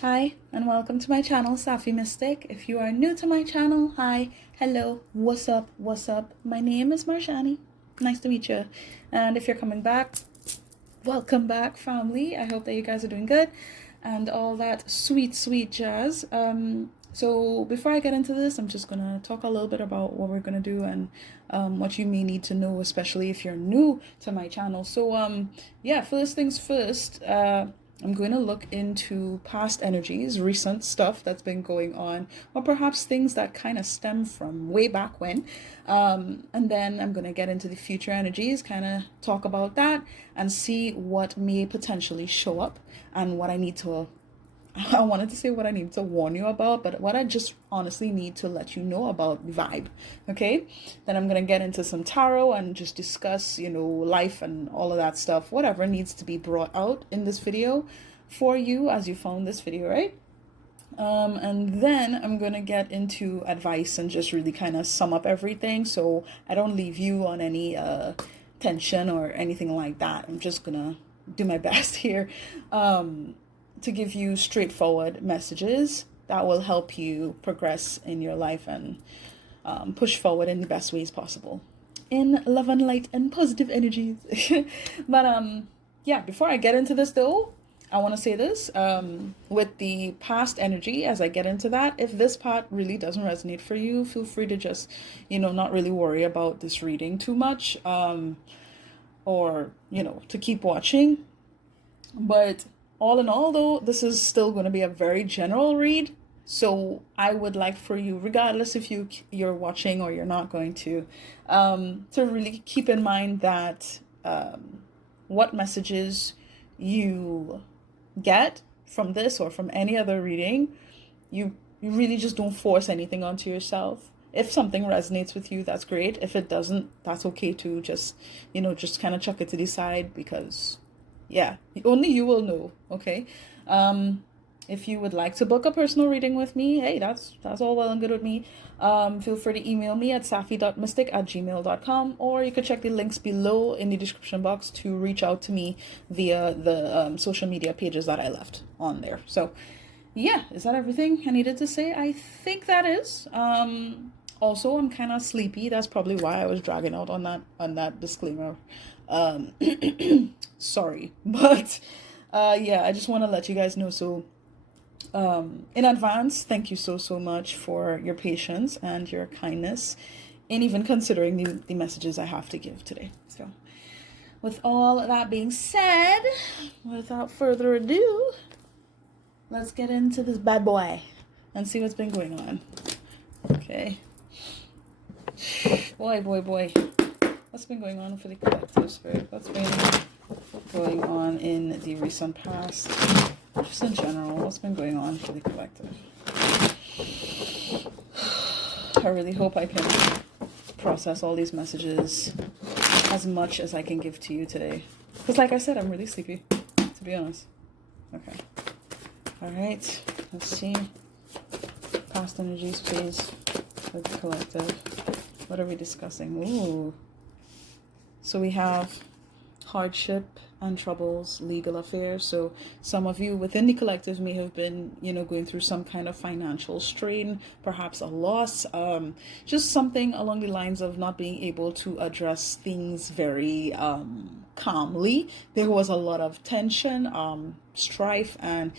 Hi, and welcome to my channel, Safi Mystic. If you are new to my channel, hi, hello, what's up, what's up? My name is Marshani. Nice to meet you. And if you're coming back, welcome back, family. I hope that you guys are doing good and all that sweet, sweet jazz. So before I get into this, I'm just gonna talk a little bit about what we're gonna do and what you may need to know, especially if you're new to my channel. So yeah, first things first. I'm going to look into past energies, recent stuff that's been going on, or perhaps things that kind of stem from way back when. And then I'm going to get into the future energies, kind of talk about that and see what may potentially show up and what I need to I wanted to say what I need to warn you about, but what I just honestly need to let you know about the vibe. Okay? Then I'm going to get into some tarot and just discuss, life and all of that stuff, whatever needs to be brought out in this video for you as you found this video, right? And then I'm going to get into advice and just really kind of sum up everything so I don't leave you on any tension or anything like that. I'm just going to do my best here. To give you straightforward messages that will help you progress in your life and push forward in the best ways possible in love and light and positive energies. But yeah, before I get into this though, I want to say this with the past energy. As I get into that, if this part really doesn't resonate for you, feel free to just not really worry about this reading too much, or to keep watching. But all in all, though, this is still going to be a very general read. So I would like for you, regardless if you're watching or you're not going to really keep in mind that what messages you get from this or from any other reading, you really just don't force anything onto yourself. If something resonates with you, that's great. If it doesn't, that's okay too. Just kind of chuck it to the side because yeah, only you will know. Okay. If you would like to book a personal reading with me, hey, that's all well and good with me. Feel free to email me at safi.mystic@gmail.com, or you could check the links below in the description box to reach out to me via the social media pages that I left on there. So yeah, is that everything I needed to say? I think that is. Also, I'm kind of sleepy. That's probably why I was dragging out on that disclaimer. Sorry, but yeah, I just want to let you guys know. So in advance, thank you so much for your patience and your kindness in even considering the messages I have to give today. So with all that being said, without further ado, let's get into this bad boy and see what's been going on. Okay. Boy. What's been going on for the collective spirit? What's been going on in the recent past? Just in general, what's been going on for the collective? I really hope I can process all these messages as much as I can give to you today. Because like I said, I'm really sleepy, to be honest. Okay. Alright, let's see. Past energies, please, for the collective. What are we discussing? Ooh. So we have hardship and troubles, legal affairs. So some of you within the collective may have been, going through some kind of financial strain, perhaps a loss, just something along the lines of not being able to address things very calmly. There was a lot of tension, strife, and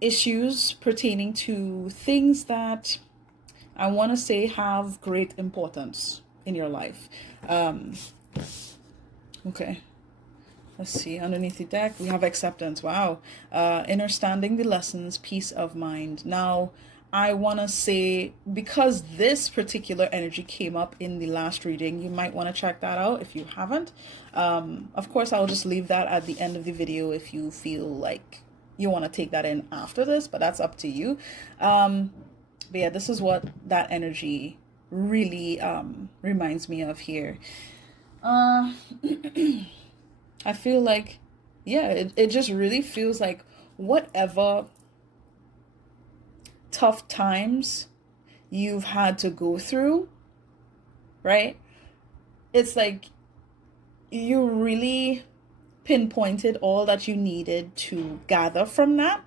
issues pertaining to things that I want to say have great importance in your life. Okay. Let's see. Underneath the deck, we have acceptance. Wow. Understanding the lessons, peace of mind. Now, I want to say, because this particular energy came up in the last reading, you might want to check that out if you haven't. Of course, I'll just leave that at the end of the video if you feel like you want to take that in after this, but that's up to you. But yeah, this is what that energy really reminds me of here. I feel like, yeah, it just really feels like whatever tough times you've had to go through, right? It's like you really pinpointed all that you needed to gather from that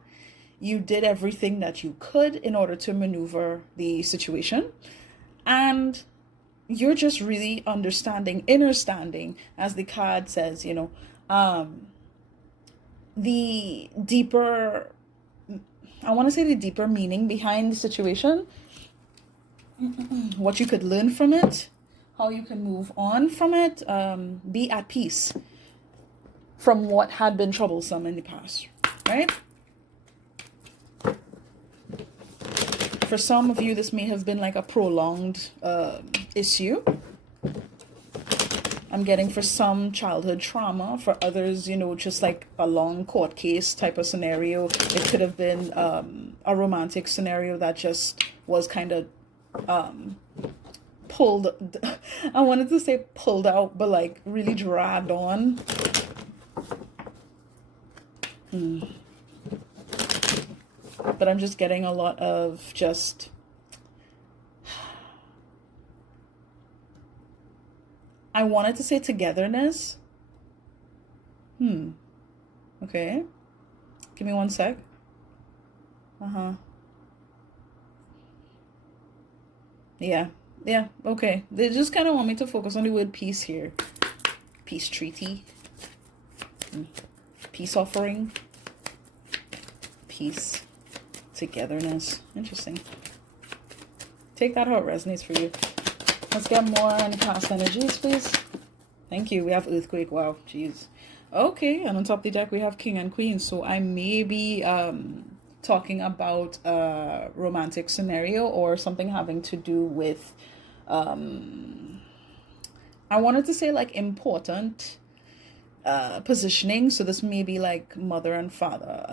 You did everything that you could in order to maneuver the situation. And you're just really understanding, as the card says, the deeper, I want to say the deeper meaning behind the situation, what you could learn from it, how you can move on from it, be at peace from what had been troublesome in the past, right? For some of you, this may have been like a prolonged issue. I'm getting for some childhood trauma. For others, just like a long court case type of scenario. It could have been a romantic scenario that just was kind of pulled. I wanted to say pulled out, but like really dragged on. But I'm just getting a lot of just... I wanted to say togetherness. Okay. Give me one sec. Yeah. Okay. They just kind of want me to focus on the word peace here. Peace treaty. Peace offering. Peace. Togetherness. Interesting. Take that how it resonates for you. Let's get more on the past energies, please. Thank you. We have earthquake. Wow. Jeez. Okay. And on top of the deck, we have king and queen. So I may be talking about a romantic scenario or something having to do with, I wanted to say like important positioning. So this may be like mother and father.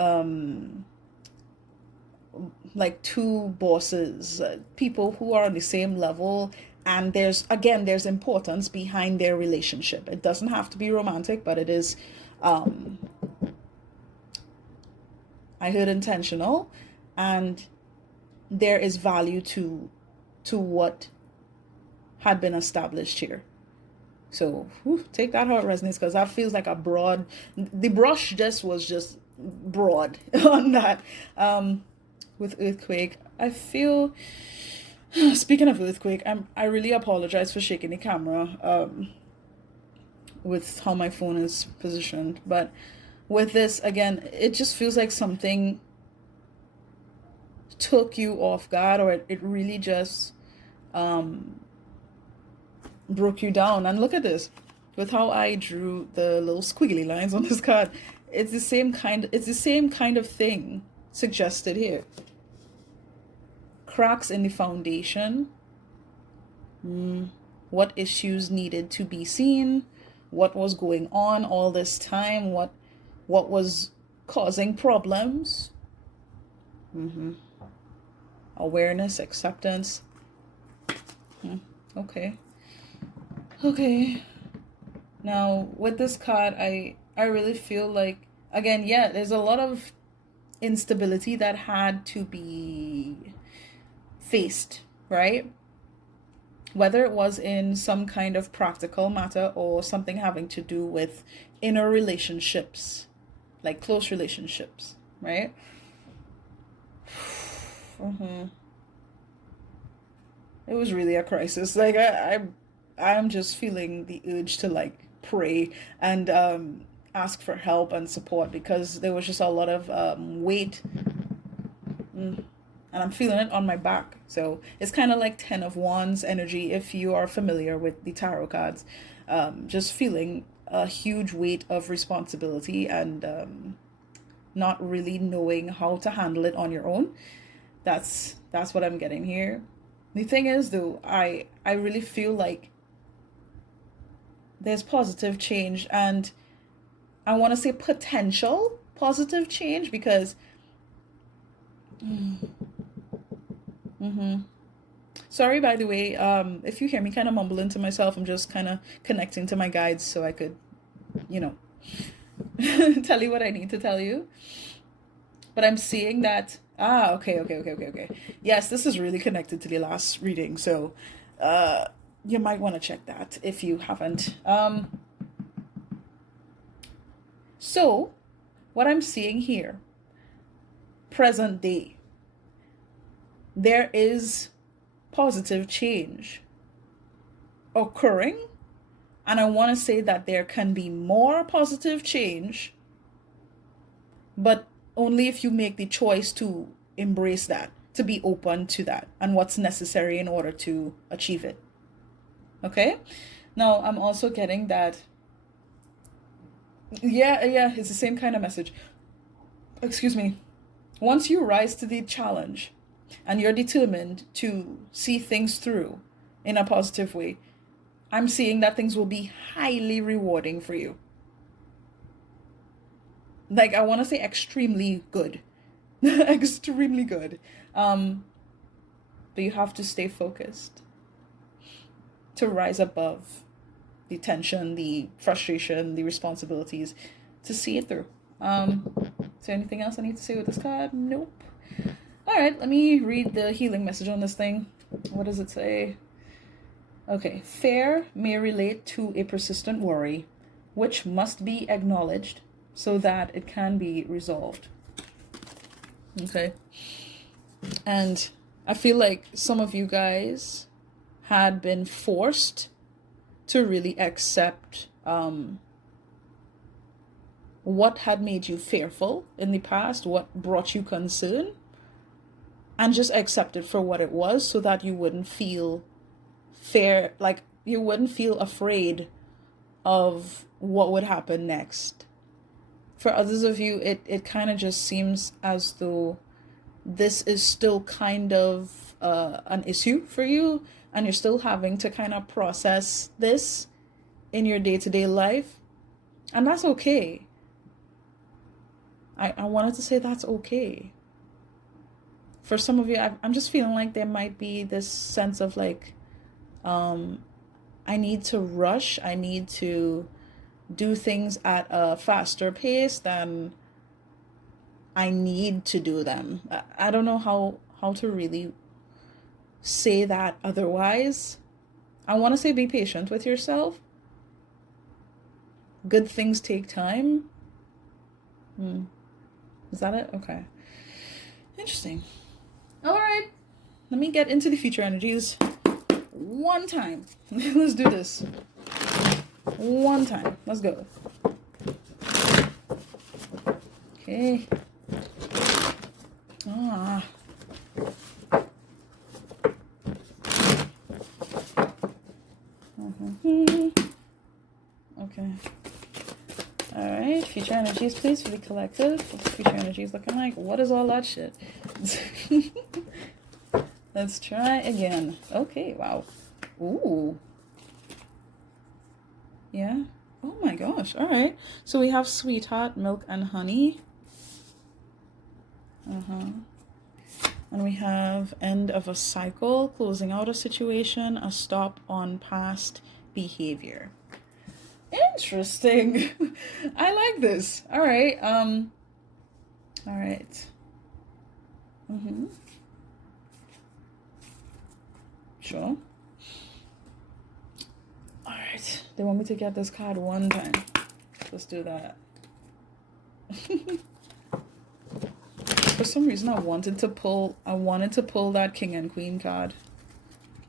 Like two bosses, people who are on the same level, and there's importance behind their relationship. It doesn't have to be romantic, but it is, I heard intentional, and there is value to what had been established here. So take that how it resonates, because that feels like a broad, the brush just was just broad on that. With earthquake, I feel, speaking of earthquake, I really apologize for shaking the camera with how my phone is positioned, but with this, again, it just feels like something took you off guard, or it really just broke you down. And look at this, with how I drew the little squiggly lines on this card, it's the same kind of thing suggested here. Cracks in the foundation. What issues needed to be seen? What was going on all this time? What was causing problems? Awareness, acceptance. Okay. Now with this card, I really feel like, again, there's a lot of instability that had to be faced, right? Whether it was in some kind of practical matter or something having to do with inner relationships, like close relationships, right? It was really a crisis. Like I'm just feeling the urge to like pray and ask for help and support, because there was just a lot of weight, and I'm feeling it on my back. So it's kind of like 10 of Wands energy, if you are familiar with the tarot cards. Just feeling a huge weight of responsibility and not really knowing how to handle it on your own. That's what I'm getting here. The thing is, though, I really feel like there's positive change, and I want to say potential positive change, because sorry, by the way, if you hear me kind of mumbling to myself, I'm just kind of connecting to my guides so I could, tell you what I need to tell you. But I'm seeing that, okay. Yes, this is really connected to the last reading, so you might want to check that if you haven't. So what I'm seeing here, present day, there is positive change occurring. And I want to say that there can be more positive change, but only if you make the choice to embrace that, to be open to that and what's necessary in order to achieve it. Okay? Now, I'm also getting that, yeah, it's the same kind of message. Excuse me. Once you rise to the challenge and you're determined to see things through in a positive way, I'm seeing that things will be highly rewarding for you. Like, I want to say extremely good. Extremely good. But you have to stay focused to rise above the tension, the frustration, the responsibilities, to see it through. Is there anything else I need to say with this card? Nope. All right, let me read the healing message on this thing. What does it say? Okay, fear may relate to a persistent worry, which must be acknowledged so that it can be resolved. Okay. And I feel like some of you guys had been forced to really accept what had made you fearful in the past, what brought you concern, and just accept it for what it was so that you wouldn't feel fear, like you wouldn't feel afraid of what would happen next. For others of you, it kind of just seems as though this is still kind of an issue for you, and you're still having to kind of process this in your day-to-day life. And that's okay. I wanted to say that's okay. For some of you, I'm just feeling like there might be this sense of like, I need to rush. I need to do things at a faster pace than I need to do them. I don't know how to really say that otherwise. I want to say be patient with yourself. Good things take time. Is that it? Okay. Interesting. All right. Let me get into the future energies one time. Let's do this. One time. Let's go. Okay. Okay. All right. Future energies, please, for the collective. What's future energies looking like? What is all that shit? Let's try again. Okay. Wow. Ooh. Yeah. Oh my gosh. All right. So we have sweetheart, milk, and honey. And we have end of a cycle, closing out a situation, a stop on past behavior. Interesting. I like this. All right. All right. Sure. All right. They want me to get this card one time. Let's do that. For some reason, I wanted to pull that King and Queen card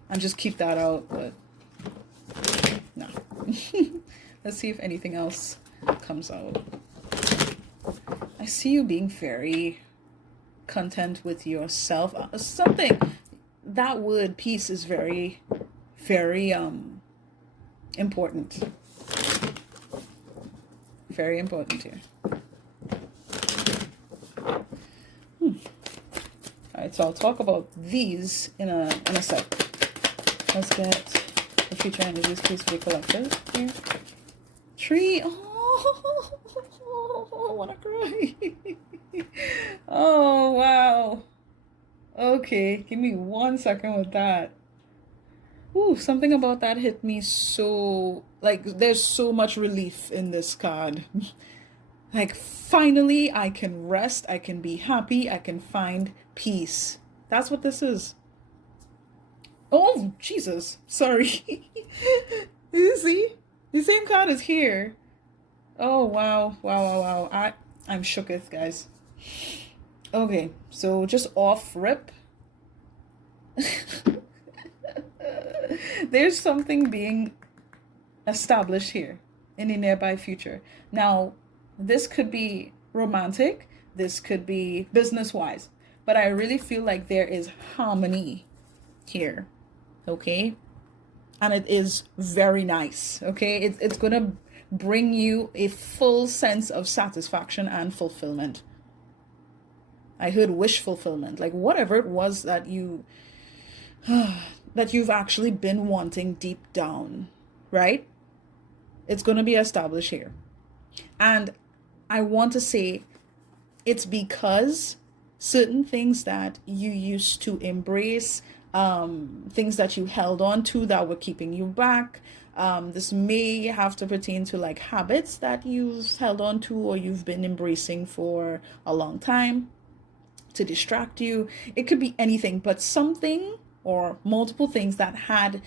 and just keep that out, but no. Let's see if anything else comes out. I see you being very content with yourself. Something, that word peace is very, very important. Very important here. Alright, so I'll talk about these in a sec. Let's get the future energies, please, for the collective here. Tree. Oh, I want to cry. Oh, wow. Okay, give me 1 second with that. Ooh, something about that hit me so, like, there's so much relief in this card. Like, finally, I can rest, I can be happy, I can find peace. That's what this is. Oh, Jesus. Sorry. You see? The same card is here. Oh, wow. Wow. I'm shooketh, guys. Okay, so just off rip, there's something being established here in the nearby future. Now, this could be romantic, this could be business wise, but I really feel like there is harmony here, okay? And it is very nice, okay? It's gonna bring you a full sense of satisfaction and fulfillment. I heard wish fulfillment, like whatever it was that you've actually been wanting deep down, right? It's going to be established here. And I want to say it's because certain things that you used to embrace, things that you held on to that were keeping you back. This may have to pertain to like habits that you've held on to or you've been embracing for a long time to distract you. It could be anything, but something or multiple things that had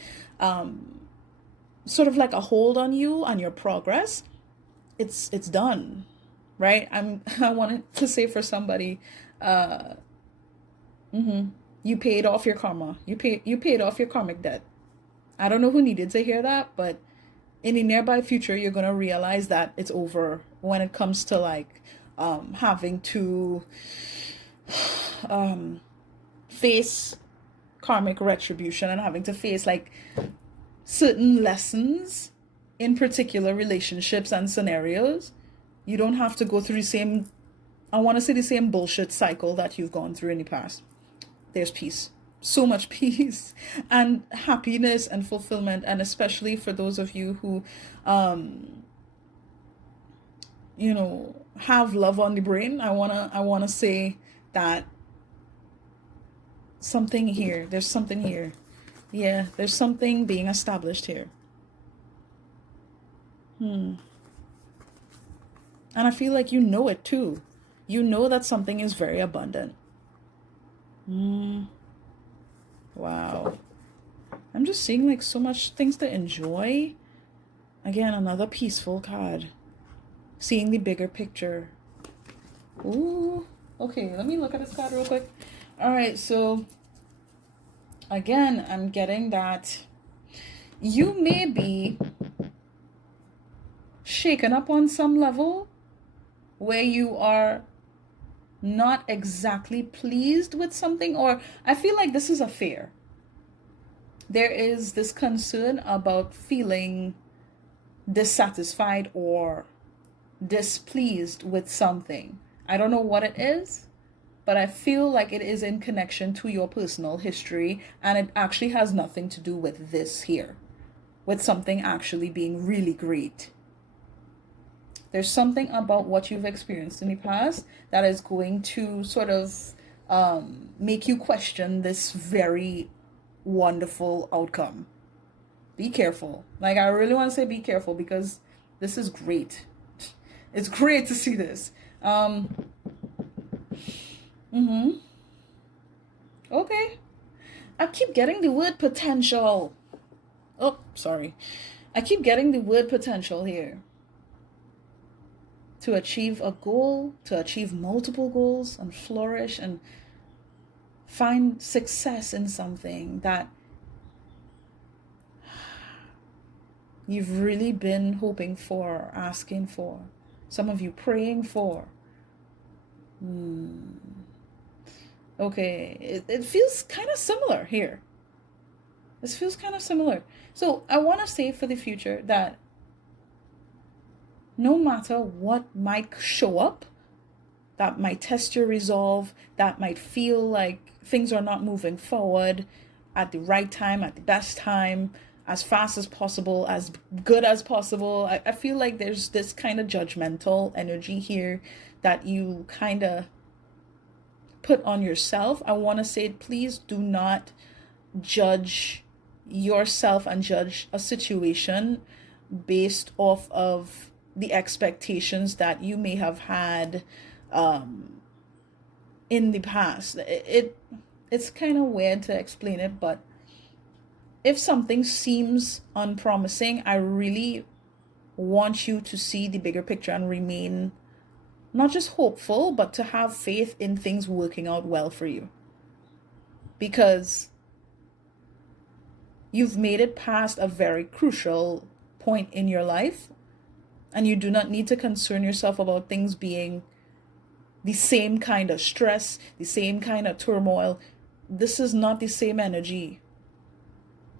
sort of like a hold on you, on your progress. It's done, right? I wanted to say for somebody, you paid off your karma. You paid off your karmic debt. I don't know who needed to hear that, but in the nearby future, you're gonna realize that it's over when it comes to like having to face karmic retribution and having to face like certain lessons in particular relationships and scenarios. You don't have to go through the same, I want to say the same bullshit cycle that you've gone through in the past. There's peace, so much peace and happiness and fulfillment. And especially for those of you who have love on the brain, I want to say that there's something here. Yeah, there's something being established here. And I feel like you know it too. You know that something is very abundant. Wow. I'm just seeing like so much things to enjoy. Again, another peaceful card. Seeing the bigger picture. Ooh. Okay, let me look at this card real quick. All right, so again, I'm getting that you may be shaken up on some level where you are not exactly pleased with something, or I feel like this is a fear. There is this concern about feeling dissatisfied or displeased with something. I don't know what it is, but I feel like it is in connection to your personal history, and it actually has nothing to do with this here, with something actually being really great. There's something about what you've experienced in the past that is going to sort of make you question this very wonderful outcome. Be careful. Like, I really want to say be careful because this is great. It's great to see this. Okay. I keep getting the word potential. Oh, sorry. I keep getting the word potential here. To achieve a goal, to achieve multiple goals and flourish and find success in something that you've really been hoping for, asking for. Some of you praying for. Okay, it feels kind of similar here. This feels kind of similar. So I want to say for the future that no matter what might show up, that might test your resolve, that might feel like things are not moving forward at the right time, at the best time, as fast as possible, as good as possible. I feel like there's this kind of judgmental energy here that you kind of put on yourself. I want to say, please do not judge yourself and judge a situation based off of the expectations that you may have had in the past. It's kind of weird to explain it, but if something seems unpromising, I really want you to see the bigger picture and remain not just hopeful, but to have faith in things working out well for you. Because you've made it past a very crucial point in your life, and you do not need to concern yourself about things being the same kind of stress, the same kind of turmoil. This is not the same energy,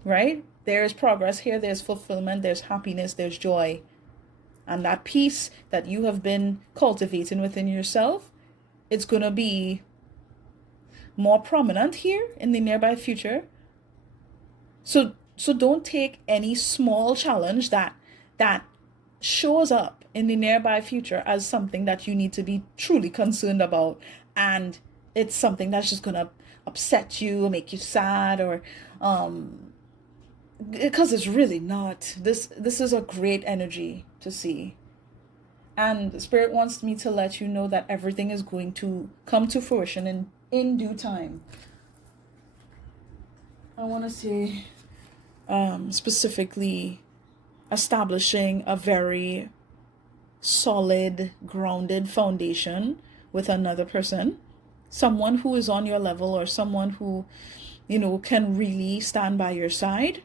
right? There is progress here, there's fulfillment, there's happiness, there's joy. And that peace that you have been cultivating within yourself, it's going to be more prominent here in the nearby future. So don't take any small challenge that shows up in the nearby future as something that you need to be truly concerned about, and it's something that's just going to upset you or make you sad, or because it's really not. This is a great energy to see. And Spirit wants me to let you know that everything is going to come to fruition in due time. I want to say specifically establishing a very solid, grounded foundation with another person. Someone who is on your level, or someone who, can really stand by your side.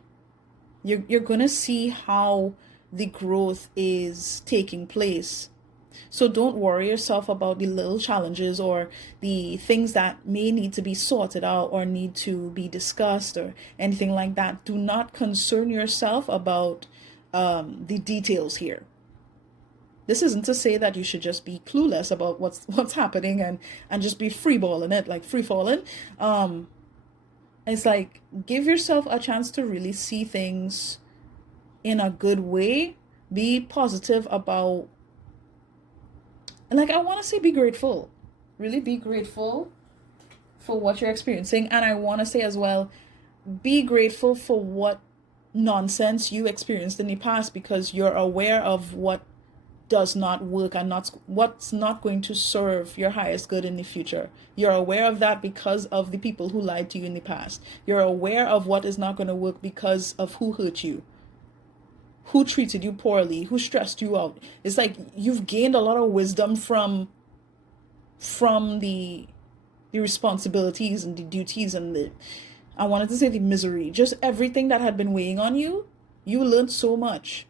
You're going to see how the growth is taking place. So don't worry yourself about the little challenges or the things that may need to be sorted out or need to be discussed or anything like that. Do not concern yourself about the details here. This isn't to say that you should just be clueless about what's happening and just be freeballing it, like free falling. It's like, give yourself a chance to really see things in a good way. Be positive about, like, I want to say, be grateful. Really be grateful for what you're experiencing. And I want to say as well, be grateful for what nonsense you experienced in the past, because you're aware of what does not work and what's not going to serve your highest good in the future. You're aware of that because of the people who lied to you in the past. You're aware of what is not going to work because of who hurt you, who treated you poorly, who stressed you out. It's like you've gained a lot of wisdom from the responsibilities and the duties and the misery, just everything that had been weighing on you. You learned so much.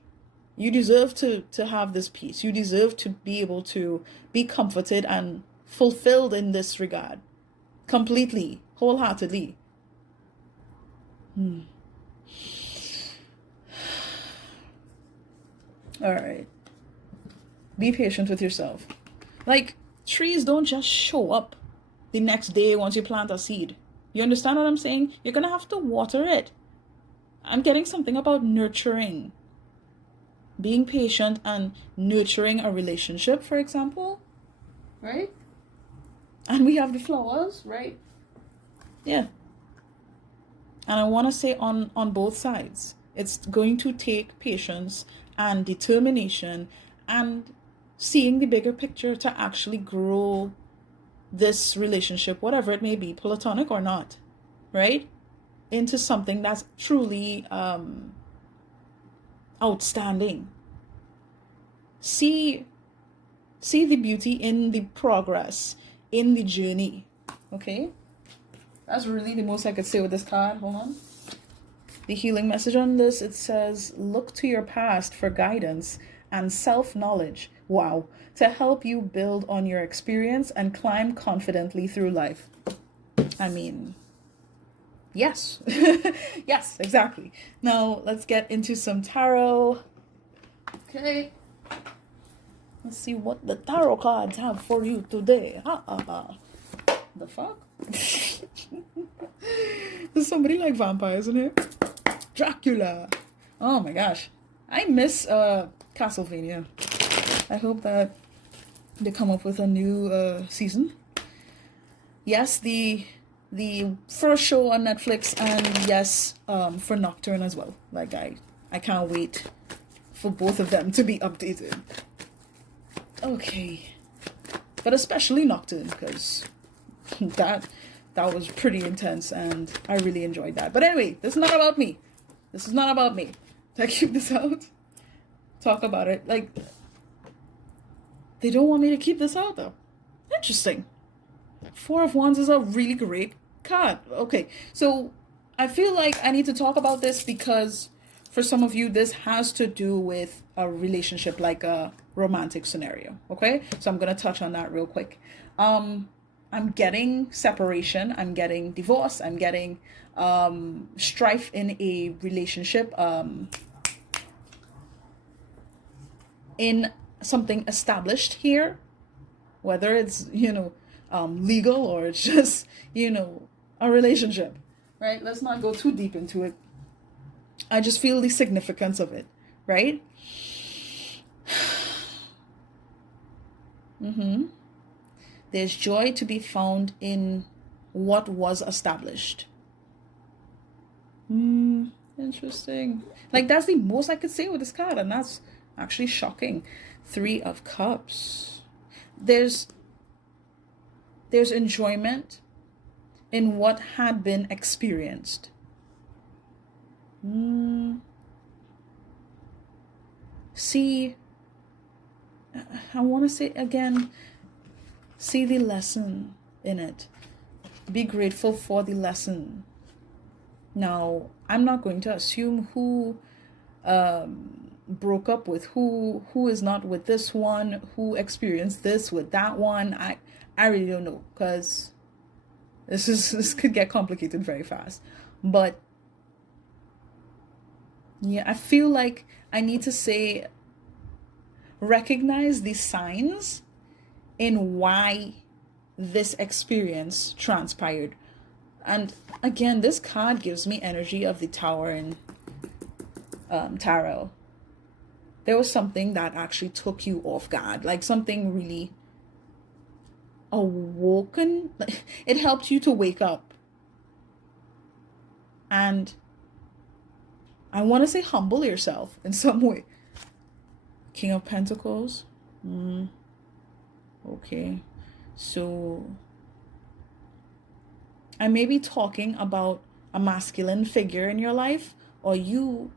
You deserve to have this peace. You deserve to be able to be comforted and fulfilled in this regard. Completely, wholeheartedly. All right. Be patient with yourself. Like, trees don't just show up the next day once you plant a seed. You understand what I'm saying? You're going to have to water it. I'm getting something about nurturing. Being patient and nurturing a relationship, for example. Right? And we have the flowers, right? Yeah. And I want to say on both sides, it's going to take patience and determination and seeing the bigger picture to actually grow this relationship, whatever it may be, platonic or not, right, into something that's truly outstanding. See the beauty in the progress, in the journey. Okay, that's really the most I could say with this card. Hold on. The healing message on this, it says, look to your past for guidance and self-knowledge. Wow. To help you build on your experience and climb confidently through life. I mean, yes. Yes, exactly. Now, let's get into some tarot. Okay. Let's see what the tarot cards have for you today. The fuck? There's somebody like vampires in here. Dracula. Oh my gosh. I miss Castlevania. I hope that they come up with a new season. Yes, the first show on Netflix, and yes, for Nocturne as well. Like I can't wait for both of them to be updated. Okay. But especially Nocturne, because that was pretty intense and I really enjoyed that. But anyway, this is not about me. This is not about me. Did I keep this out? Talk about it. Like, They don't want me to keep this out though. Interesting. Four of Wands is a really great card. Okay, so I feel like I need to talk about this because for some of you, this has to do with a relationship, like a romantic scenario. Okay, so I'm gonna touch on that real quick. I'm getting separation. I'm getting divorce. I'm getting strife in a relationship. In something established here, whether it's legal or it's just a relationship, right? Let's not go too deep into it. I just feel the significance of it, right? There's joy to be found in what was established. Interesting. Like, that's the most I could say with this card, and that's actually shocking. Three of Cups. There's enjoyment in what had been experienced. See, I want to say again, see the lesson in it. Be grateful for the lesson. Now, I'm not going to assume who broke up with who is not with this one, who experienced this with that one. I really don't know, because this could get complicated very fast. But yeah, I feel like I need to say, recognize the signs in why this experience transpired. And again, this card gives me energy of the Tower in tarot. There was something that actually took you off guard, like something really awoken. It helped you to wake up. And I want to say humble yourself in some way. King of Pentacles. Okay. So I may be talking about a masculine figure in your life, or you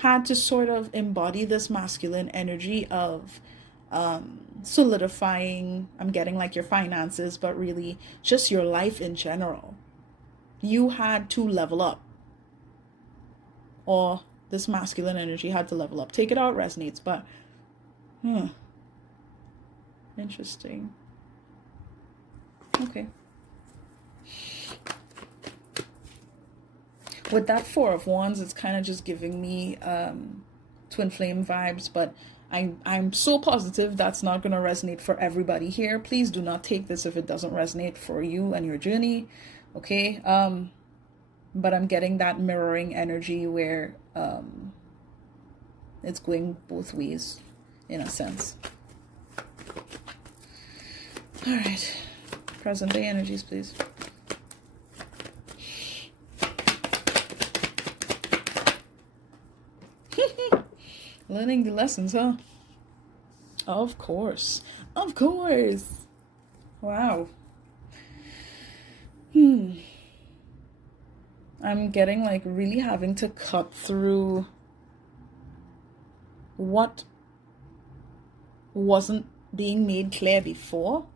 had to sort of embody this masculine energy of solidifying, I'm getting like your finances, but really just your life in general. You had to level up, or this masculine energy had to level up. Take it out, resonates, but interesting. Okay. With that Four of Wands, it's kind of just giving me twin flame vibes, but I'm so positive that's not going to resonate for everybody here. Please do not take this if it doesn't resonate for you and your journey, okay? But I'm getting that mirroring energy where it's going both ways, in a sense. All right, present day energies, please. Learning the lessons, huh? Of course. Of course. Wow. I'm getting like really having to cut through what wasn't being made clear before.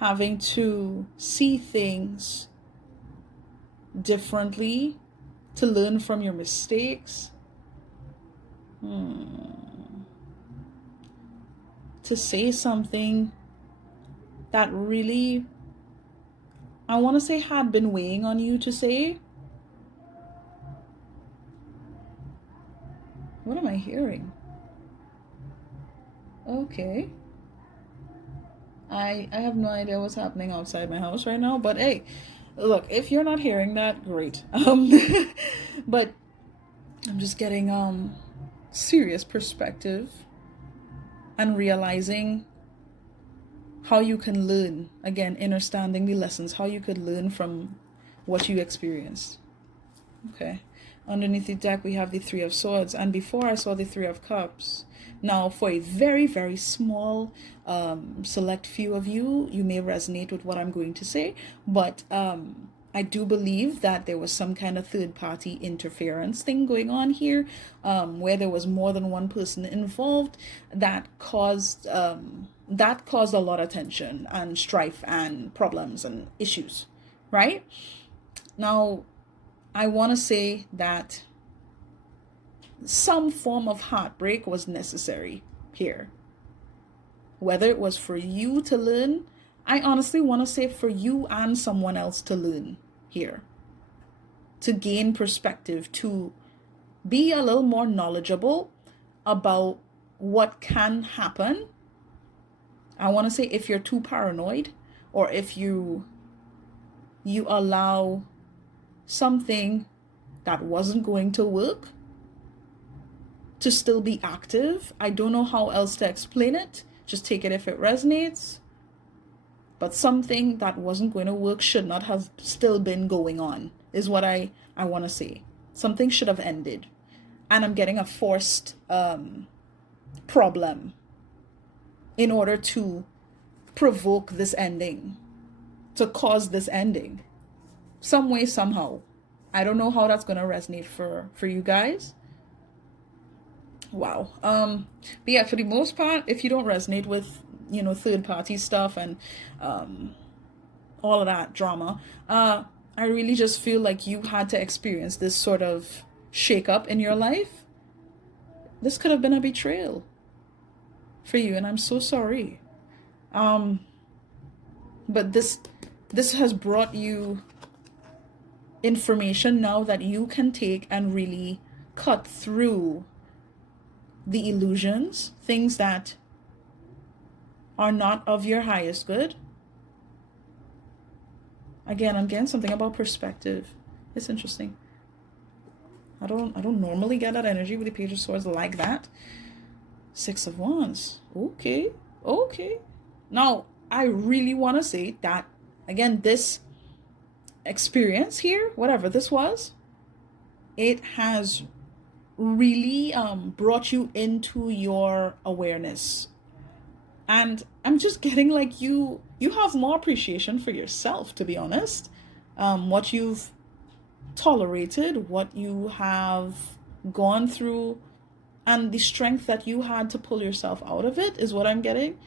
Having to see things differently, to learn from your mistakes. To say something that really, I want to say, had been weighing on you to say. What am I hearing? Okay. I have no idea what's happening outside my house right now, but hey, look, if you're not hearing that, great. But I'm just getting serious perspective and realizing how you can learn, again, understanding the lessons, how you could learn from what you experienced. Okay. Underneath the deck, we have the Three of Swords, and before I saw the Three of Cups. Now, for a very, very small, select few of you, you may resonate with what I'm going to say, but I do believe that there was some kind of third party interference thing going on here, where there was more than one person involved that caused a lot of tension and strife and problems and issues, right? Now, I want to say that some form of heartbreak was necessary here. Whether it was for you to learn, I honestly want to say for you and someone else to learn here, to gain perspective, to be a little more knowledgeable about what can happen. I want to say if you're too paranoid, or if you allow something that wasn't going to work to still be active. I don't know how else to explain it. Just take it if it resonates. But something that wasn't going to work should not have still been going on, is what I want to say. Something should have ended. And I'm getting a forced problem in order to provoke this ending, to cause this ending. Some way, somehow. I don't know how that's going to resonate for you guys. Wow. But yeah, for the most part, if you don't resonate with, third party stuff and all of that drama, I really just feel like you had to experience this sort of shake-up in your life. This could have been a betrayal for you, and I'm so sorry. But this has brought you information now that you can take and really cut through the illusions, things that are not of your highest good. Again, I'm getting something about perspective. It's interesting. I don't normally get that energy with the Page of Swords like that. Six of Wands. Okay. Now, I really want to say that, again, this experience here, whatever this was, it has really brought you into your awareness. And I'm just getting like you have more appreciation for yourself, to be honest. What you've tolerated, what you have gone through, and the strength that you had to pull yourself out of it is what I'm getting.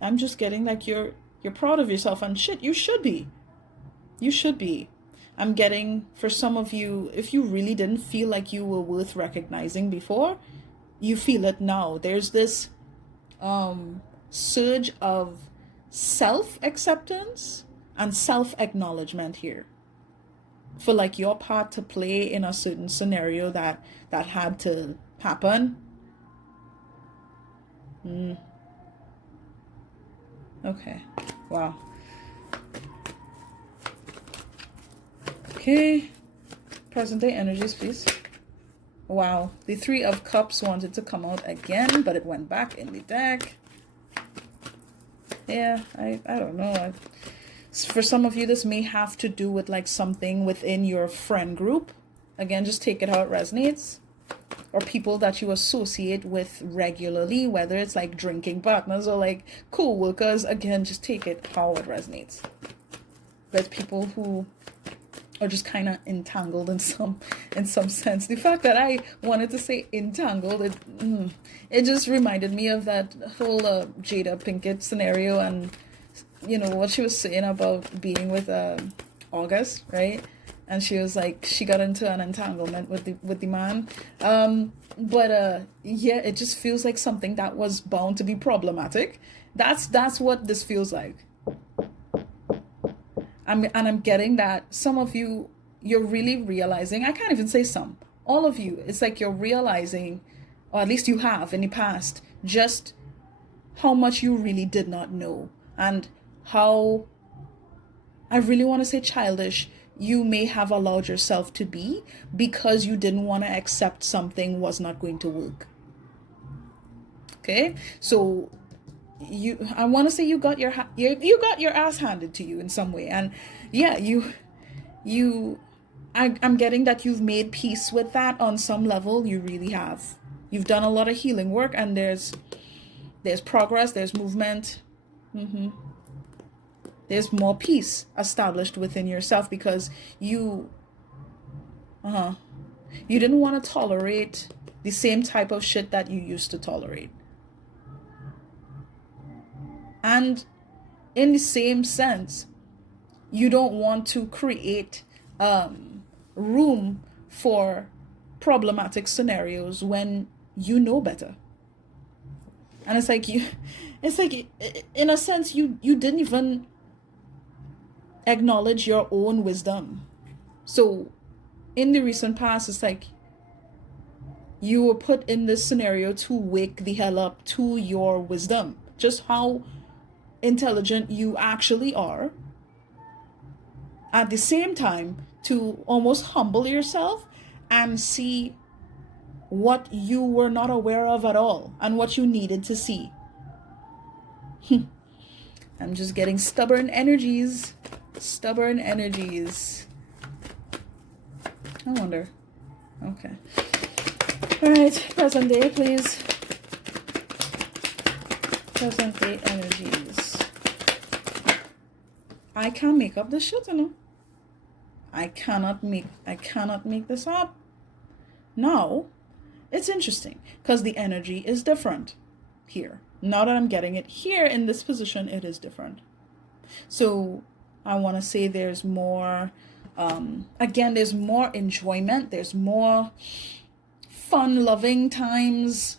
I'm just getting like you're proud of yourself, and shit, you should be. You should be. I'm getting, for some of you, if you really didn't feel like you were worth recognizing before, you feel it now. There's this surge of self-acceptance and self-acknowledgement here for like your part to play in a certain scenario that had to happen. Okay. Wow. Okay. Present day energies, please. Wow. The Three of Cups wanted to come out again, but it went back in the deck. Yeah, I don't know. For some of you, this may have to do with like something within your friend group. Again, just take it how it resonates. Or people that you associate with regularly, whether it's like drinking partners or like co-workers. Again, just take it how it resonates. There's people who are just kind of entangled in some sense. The fact that I wanted to say entangled, it just reminded me of that whole Jada Pinkett scenario, and what she was saying about being with August, right? And she was like, she got into an entanglement with the man. But yeah, it just feels like something that was bound to be problematic. That's what this feels like. I'm getting that some of you, you're really realizing, I can't even say some, all of you, it's like you're realizing, or at least you have in the past, just how much you really did not know, and how, I really want to say childish, you may have allowed yourself to be because you didn't want to accept something was not going to work. Okay, so I want to say you got your ass handed to you in some way, and yeah, I'm getting that you've made peace with that on some level. You really have. You've done a lot of healing work, and there's progress, there's movement. There's more peace established within yourself because you you didn't want to tolerate the same type of shit that you used to tolerate. And in the same sense, you don't want to create room for problematic scenarios when you know better. And it's like in a sense you didn't even acknowledge your own wisdom. So in the recent past, it's like you were put in this scenario to wake the hell up to your wisdom, just how intelligent you actually are. At the same time, to almost humble yourself and see what you were not aware of at all and what you needed to see. I'm just getting stubborn energies. Stubborn energies. I wonder. Okay. All right. Present day, please. Present day energies. I can't make up this shit, you know. I cannot make this up. Now, it's interesting because the energy is different here. Now that I'm getting it here in this position, it is different. So I want to say there's more, again, there's more enjoyment. There's more fun-loving times,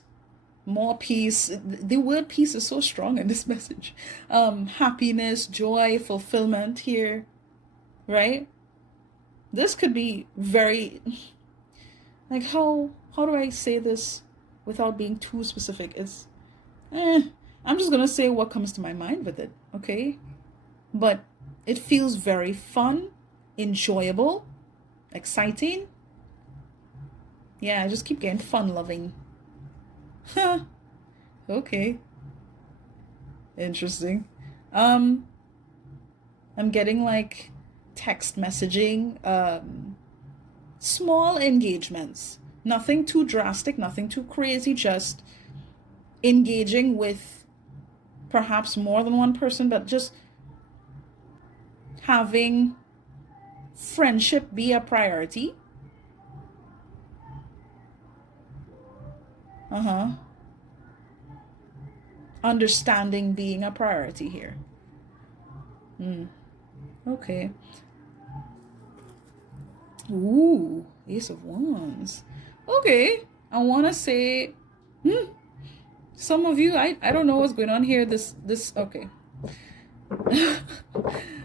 more peace. The word peace is so strong in this message. Happiness, joy, fulfillment here, right? This could be very, like, how do I say this without being too specific? It's, I'm just going to say what comes to my mind with it, okay? But it feels very fun, enjoyable, exciting. Yeah, I just keep getting fun-loving. Okay. Interesting. I'm getting like text messaging, small engagements, nothing too drastic, nothing too crazy, just engaging with perhaps more than one person, but just having friendship be a priority. Understanding being a priority here. Okay. Ooh, Ace of Wands. Okay. I want to say, some of you, I don't know what's going on here. This, okay.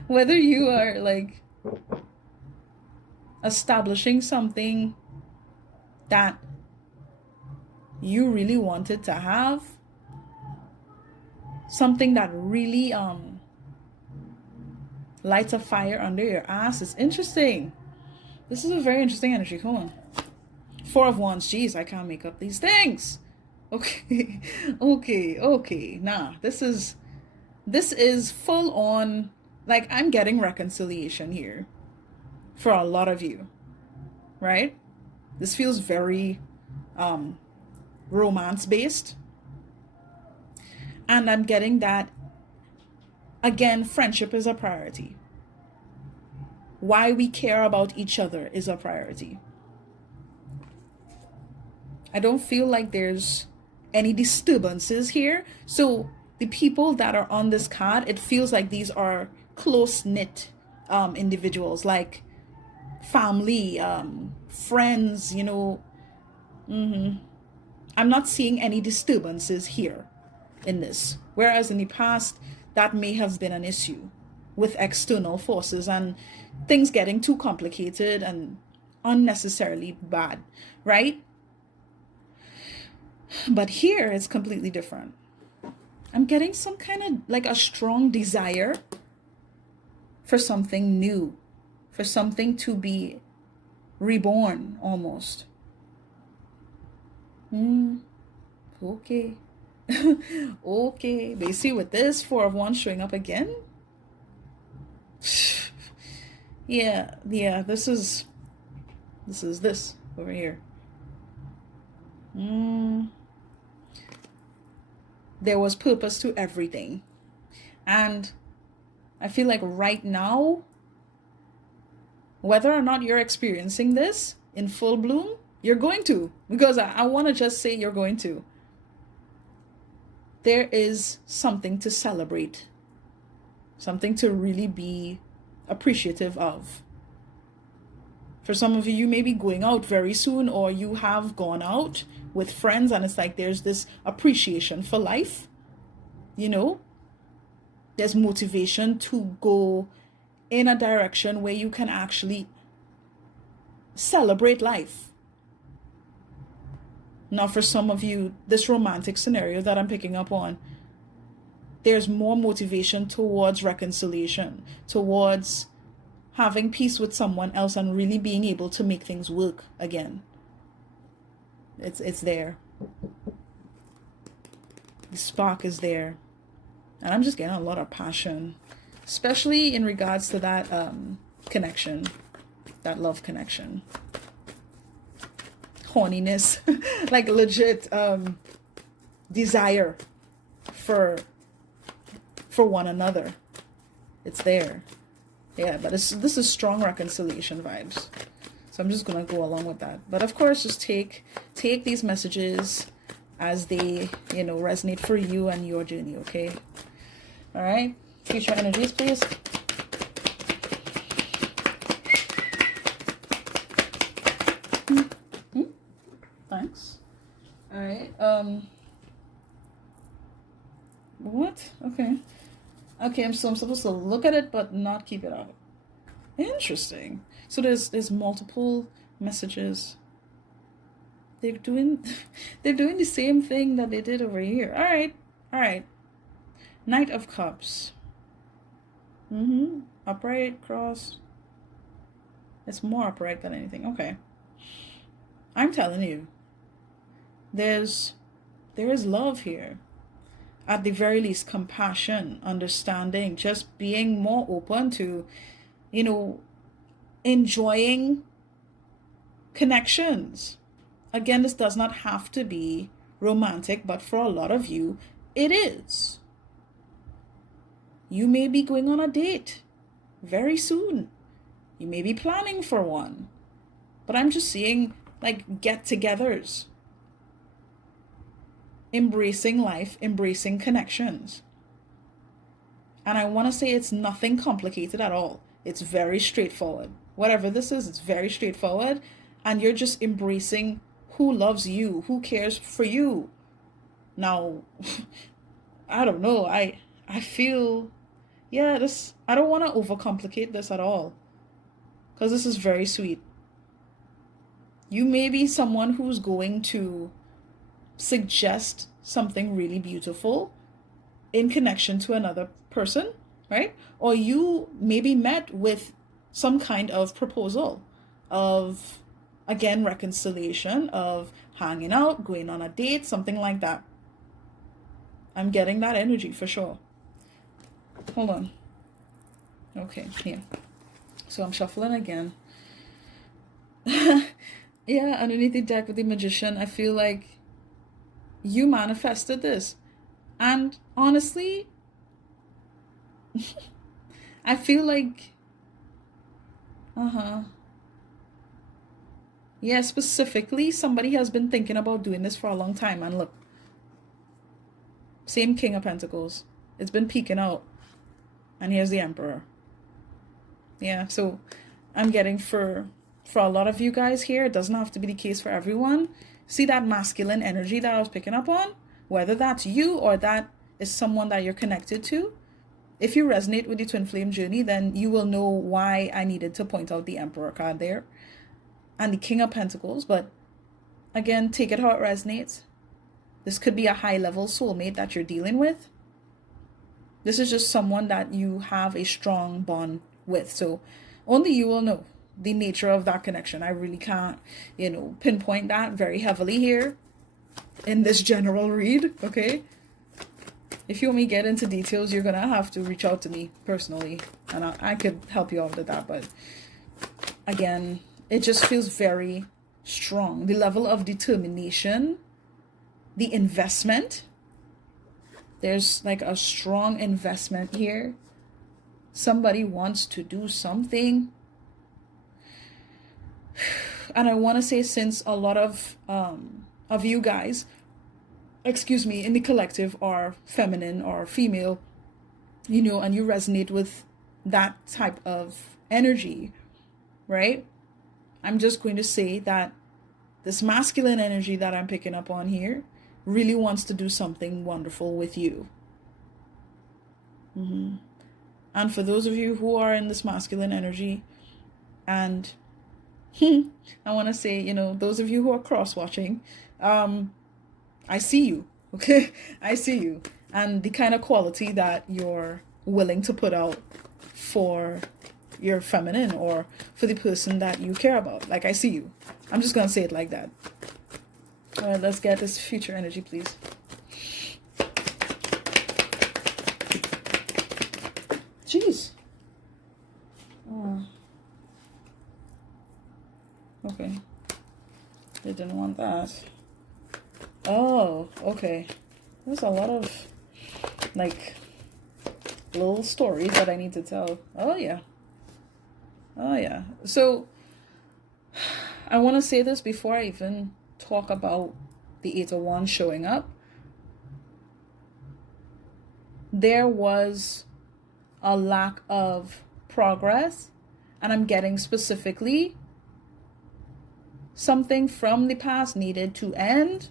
Whether you are like establishing something that you really wanted to have, something that really lights a fire under your ass, is interesting. This is a very interesting energy. Hold on. Four of Wands. Jeez, I can't make up these things. Okay. Okay. Nah, this is full on, like, I'm getting reconciliation here for a lot of you, right? This feels very romance based. And I'm getting that, again, friendship is a priority. Why we care about each other is a priority. I don't feel like there's any disturbances here. So the people that are on this card, it feels like these are close-knit individuals, like family, friends, you know. I'm not seeing any disturbances here in this. Whereas in the past, that may have been an issue with external forces and things getting too complicated and unnecessarily bad, right? But here it's completely different. I'm getting some kind of like a strong desire for something new, for something to be reborn almost. Okay. Okay. But you see, with this Four of Wands showing up again, yeah, this is this over here. There was purpose to everything. And I feel like right now, whether or not you're experiencing this in full bloom, you're going to. Because I want to just say you're going to. There is something to celebrate. Something to really be appreciative of. For some of you, you may be going out very soon, or you have gone out with friends, and it's like there's this appreciation for life. You know, there's motivation to go in a direction where you can actually celebrate life. Now, for some of you, this romantic scenario that I'm picking up on, there's more motivation towards reconciliation, towards having peace with someone else and really being able to make things work again. It's there. The spark is there. And I'm just getting a lot of passion, especially in regards to that connection, that love connection. Horniness, like legit desire for one another. It's there. Yeah, but this is strong reconciliation vibes. So I'm just gonna go along with that. But of course, just take these messages as they, resonate for you and your journey, okay? All right, future energies, please. Thanks. All right. What? Okay, I'm supposed to look at it but not keep it out. Interesting. So there's multiple messages. They're doing the same thing that they did over here. All right. Knight of Cups. Upright, cross. It's more upright than anything. Okay. I'm telling you. There is love here. At the very least, compassion, understanding, just being more open to, enjoying connections. Again, this does not have to be romantic, but for a lot of you, it is. You may be going on a date very soon. You may be planning for one. But I'm just seeing like get-togethers. Embracing life, embracing connections. And I want to say it's nothing complicated at all. It's very straightforward. Whatever this is, it's very straightforward. And you're just embracing who loves you, who cares for you. Now, I don't know. I feel, I don't want to overcomplicate this at all. Because this is very sweet. You may be someone who's going to suggest something really beautiful in connection to another person, right? Or you may be met with some kind of proposal of, again, reconciliation, of hanging out, going on a date, something like that. I'm getting that energy for sure. Hold on. Okay, here. So I'm shuffling again. Yeah, underneath the deck with the Magician, I feel like you manifested this. And honestly, I feel like, yeah, specifically, somebody has been thinking about doing this for a long time. And look, same King of Pentacles. It's been peeking out. And here's the Emperor. Yeah, so I'm getting for a lot of you guys here, it doesn't have to be the case for everyone. See that masculine energy that I was picking up on? Whether that's you or that is someone that you're connected to. If you resonate with the twin flame journey, then you will know why I needed to point out the Emperor card there. And the King of Pentacles. But again, take it how it resonates. This could be a high-level soulmate that you're dealing with. This is just someone that you have a strong bond with. So only you will know the nature of that connection. I really can't, pinpoint that very heavily here in this general read, okay? If you want me to get into details, you're going to have to reach out to me personally, and I could help you out with that. But again, it just feels very strong. The level of determination, the investment, there's like a strong investment here. somebody wants to do something. And I want to say, since a lot of you guys, excuse me, in the collective are feminine or female, you know, and you resonate with that type of energy, right? I'm just going to say that this masculine energy that I'm picking up on here really wants to do something wonderful with you. And for those of you who are in this masculine energy, and I want to say, you know, those of you who are cross-watching, I see you, okay? I see you. And the kind of quality that you're willing to put out for your feminine or for the person that you care about. Like, I see you. I'm just going to say it like that. All right, let's get this future energy, please. Jeez. Oh. Okay. They didn't want that. Oh, okay. There's a lot of, like, little stories that I need to tell. Oh, yeah. Oh, yeah. So, I want to say this before I even talk about the Eight of Wands showing up. There was a lack of progress, and I'm getting specifically something from the past needed to end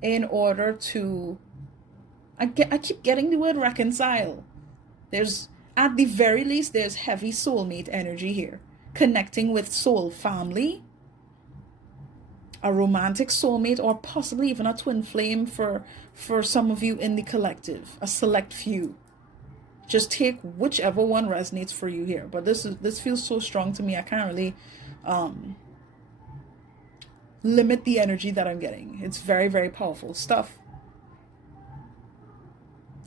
in order to, I keep getting the word reconcile. There's, at the very least, there's heavy soulmate energy here, connecting with soul family, a romantic soulmate, or possibly even a twin flame for some of you in the collective, a select few. Just take whichever one resonates for you here. But this feels so strong to me. I can't really limit the energy that I'm getting. It's very, very powerful stuff.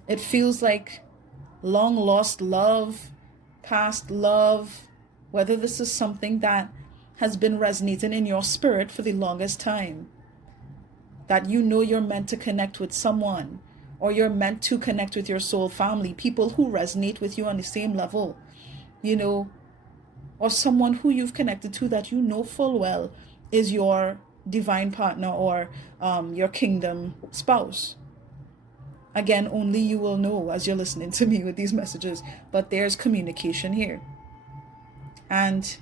It feels like long lost love, past love, whether this is something that has been resonating in your spirit for the longest time, that you know you're meant to connect with someone, or you're meant to connect with your soul family, people who resonate with you on the same level, you know, or someone who you've connected to that you know full well is your divine partner or your kingdom spouse. Again, only you will know as you're listening to me with these messages, but there's communication here. And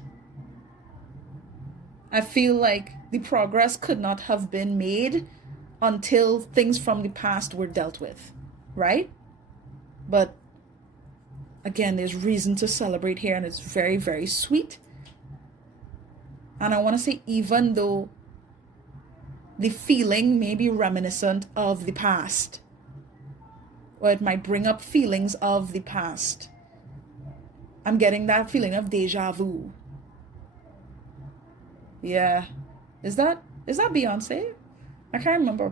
I feel like the progress could not have been made until things from the past were dealt with, right? But again, there's reason to celebrate here, and it's very, very sweet. And I want to say, even though the feeling may be reminiscent of the past, or it might bring up feelings of the past, I'm getting that feeling of deja vu. Yeah. Is that Beyonce? I can't remember.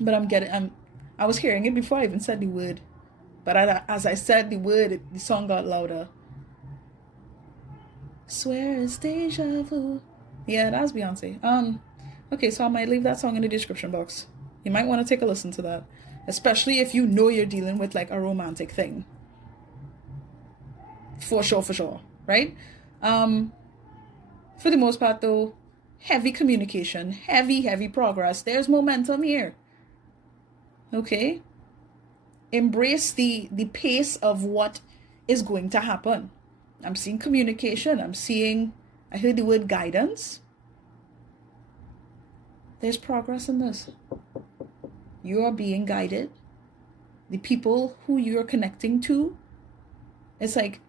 But I was hearing it before I even said the word. But as I said the word, the song got louder. Swear it's deja vu. Yeah, that's Beyonce. Okay, so I might leave that song in the description box. You might want to take a listen to that. Especially if you know you're dealing with like a romantic thing. For sure. Right? For the most part though, heavy communication, heavy progress. There's momentum here. Okay? Embrace the pace of what is going to happen. I'm seeing communication. I heard the word guidance. There's progress in this. You are being guided. The people who you're connecting to, it's like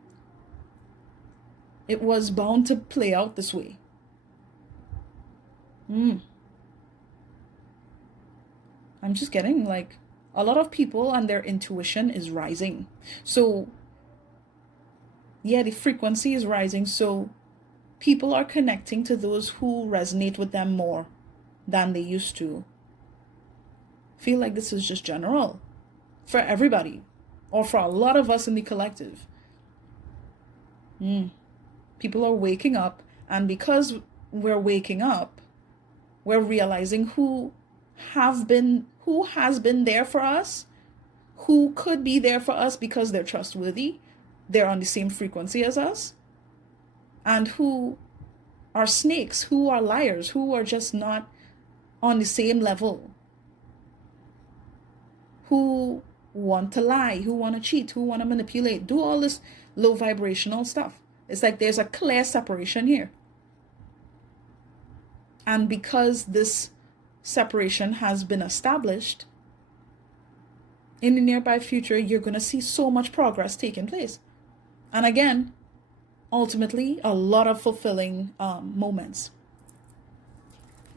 it was bound to play out this way. I'm just getting like a lot of people and their intuition is rising. So yeah, the frequency is rising. So people are connecting to those who resonate with them more than they used to. Feel like this is just general for everybody, or for a lot of us in the collective. People are waking up, and because we're waking up, we're realizing who has been there for us, who could be there for us because they're trustworthy, they're on the same frequency as us, and who are snakes, who are liars, who are just not on the same level, who want to lie, who want to cheat, who want to manipulate, do all this low vibrational stuff. It's like there's a clear separation here. And because this separation has been established, in the nearby future, you're going to see so much progress taking place. And again, ultimately, a lot of fulfilling moments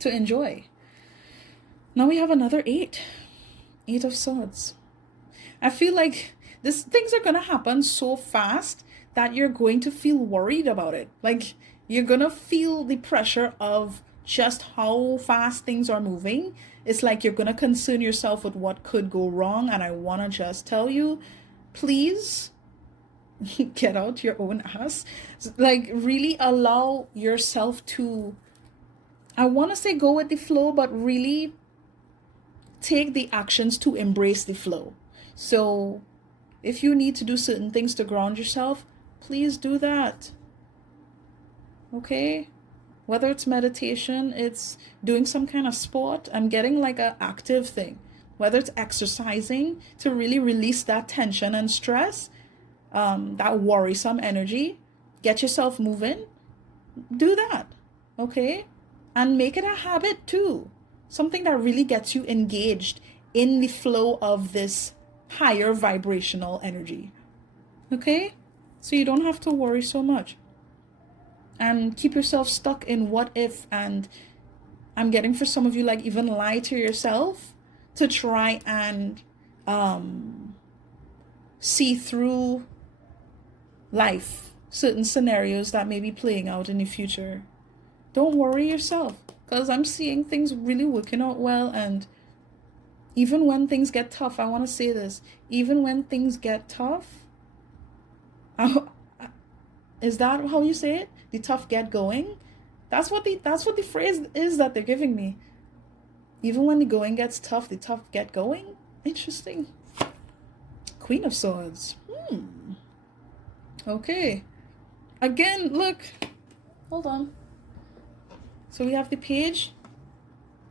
to enjoy. Now we have another 8 of Swords. I feel like things are going to happen so fast that you're going to feel worried about it. Like, you're going to feel the pressure of just how fast things are moving. It's like you're going to concern yourself with what could go wrong. And I want to just tell you, please get out your own ass. Like, really allow yourself to, I want to say go with the flow, but really take the actions to embrace the flow. So if you need to do certain things to ground yourself, please do that. Okay? Whether it's meditation, it's doing some kind of sport, I'm getting like an active thing. Whether it's exercising to really release that tension and stress, that worrisome energy, get yourself moving, do that. Okay? And make it a habit too. Something that really gets you engaged in the flow of this higher vibrational energy. Okay? So you don't have to worry so much. And keep yourself stuck in what if, and I'm getting for some of you, like, even lie to yourself to try and see through life, certain scenarios that may be playing out in the future. Don't worry yourself, because I'm seeing things really working out well. And even when things get tough, I want to say this, even when things get tough, is that how you say it? The tough get going? That's what the phrase is that they're giving me. Even when the going gets tough, the tough get going? Interesting. Queen of Swords. Okay. Again, look. Hold on. So we have the Page,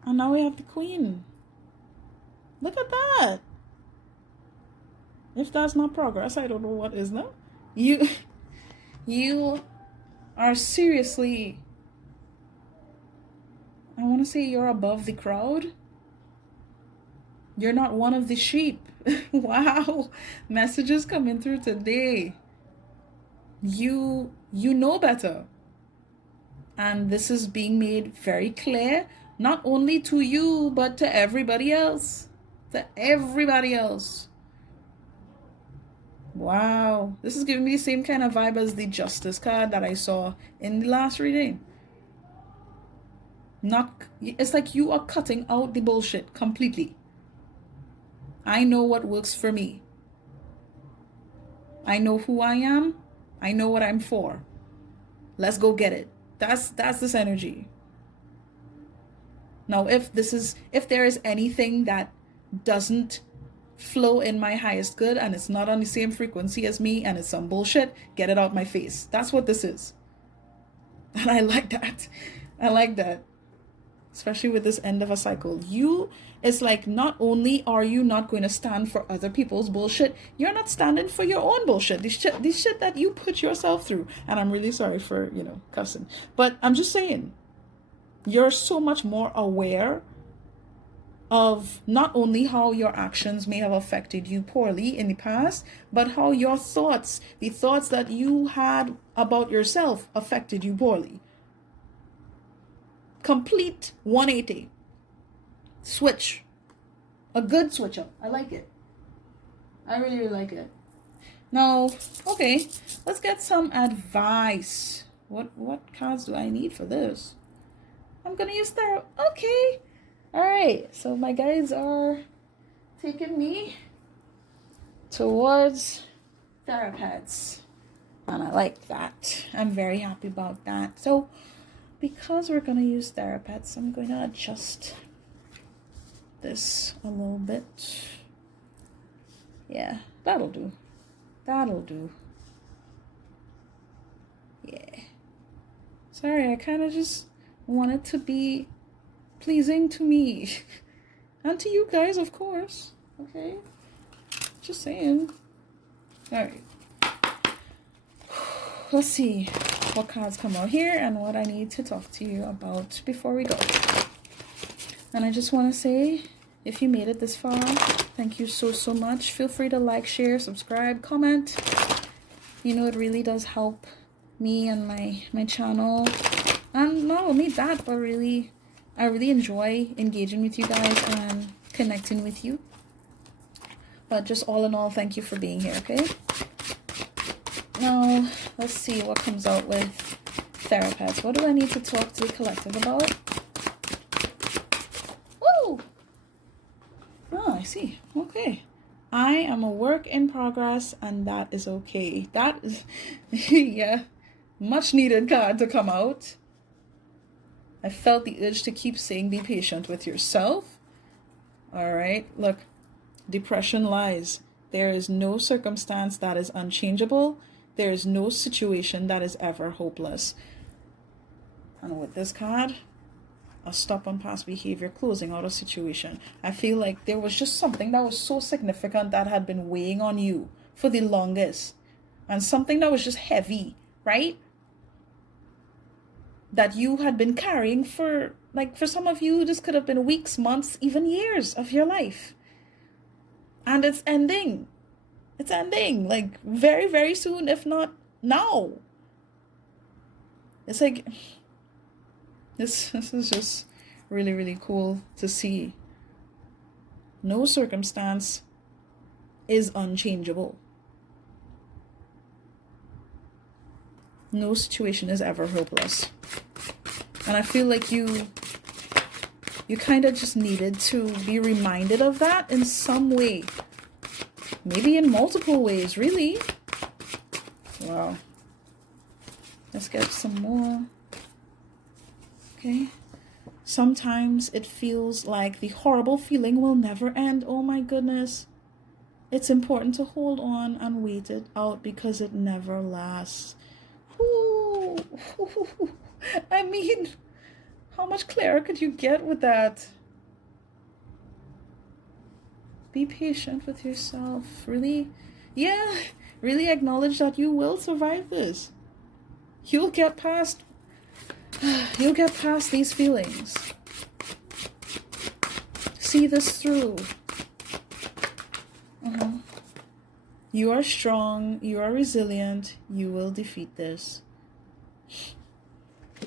and now we have the Queen. Look at that. If that's not progress, I don't know what is now. You are seriously, I want to say you're above the crowd. You're not one of the sheep. Wow. Messages coming through today. You know better. And this is being made very clear, not only to you, but to everybody else. To everybody else. Wow. This is giving me the same kind of vibe as the Justice card that I saw in the last reading. It's like you are cutting out the bullshit completely. I know what works for me. I know who I am. I know what I'm for. Let's go get it. That's this energy. Now, if there is anything that doesn't flow in my highest good and it's not on the same frequency as me and it's some bullshit, get it out my face. That's what this is. And I like that. I like that. Especially with this end of a cycle. It's like, not only are you not going to stand for other people's bullshit, you're not standing for your own bullshit. This shit that you put yourself through. And I'm really sorry for, cussing. But I'm just saying, you're so much more aware of not only how your actions may have affected you poorly in the past, but how your thoughts, the thoughts that you had about yourself, affected you poorly. Complete 180. Switch. A good switch up. I like it. I really, really like it. Now, okay, let's get some advice. What cards do I need for this? I'm gonna use Tarot. Okay. Alright, so my guides are taking me towards Therapets. And I like that. I'm very happy about that. So, because we're going to use Therapets, I'm going to adjust this a little bit. Yeah, that'll do. That'll do. Sorry, I kind of just wanted to be pleasing to me. And to you guys, of course. Okay? Just saying. Alright. Let's see what cards come out here and what I need to talk to you about before we go. And I just want to say, if you made it this far, thank you so much. Feel free to like, share, subscribe, comment. You know, it really does help me and my channel. And not only that, but really, I really enjoy engaging with you guys and connecting with you. But just all in all, thank you for being here, okay? Now, let's see what comes out with Therapets. What do I need to talk to the collective about? Woo! Oh, I see. Okay. I am a work in progress, and that is okay. That is, yeah, much needed card to come out. I felt the urge to keep saying be patient with yourself. All right, look, depression lies. There is no circumstance that is unchangeable. There is no situation that is ever hopeless. And with this card, a stop on past behavior, closing out a situation. I feel like there was just something that was so significant that had been weighing on you for the longest. And something that was just heavy, right? That you had been carrying for some of you, this could have been weeks, months, even years of your life. And it's ending. It's ending, like, very, very soon, if not now. It's like, this is just really, really cool to see. No circumstance is unchangeable. No situation is ever hopeless. And I feel like you kind of just needed to be reminded of that in some way. Maybe in multiple ways, really. Wow. Let's get some more. Okay. Sometimes it feels like the horrible feeling will never end. Oh my goodness. It's important to hold on and wait it out because it never lasts. Ooh. I mean, how much clearer could you get with that? Be patient with yourself. Really, yeah, really acknowledge that you will survive this. You'll get past these feelings. See this through. You are strong. You are resilient. You will defeat this.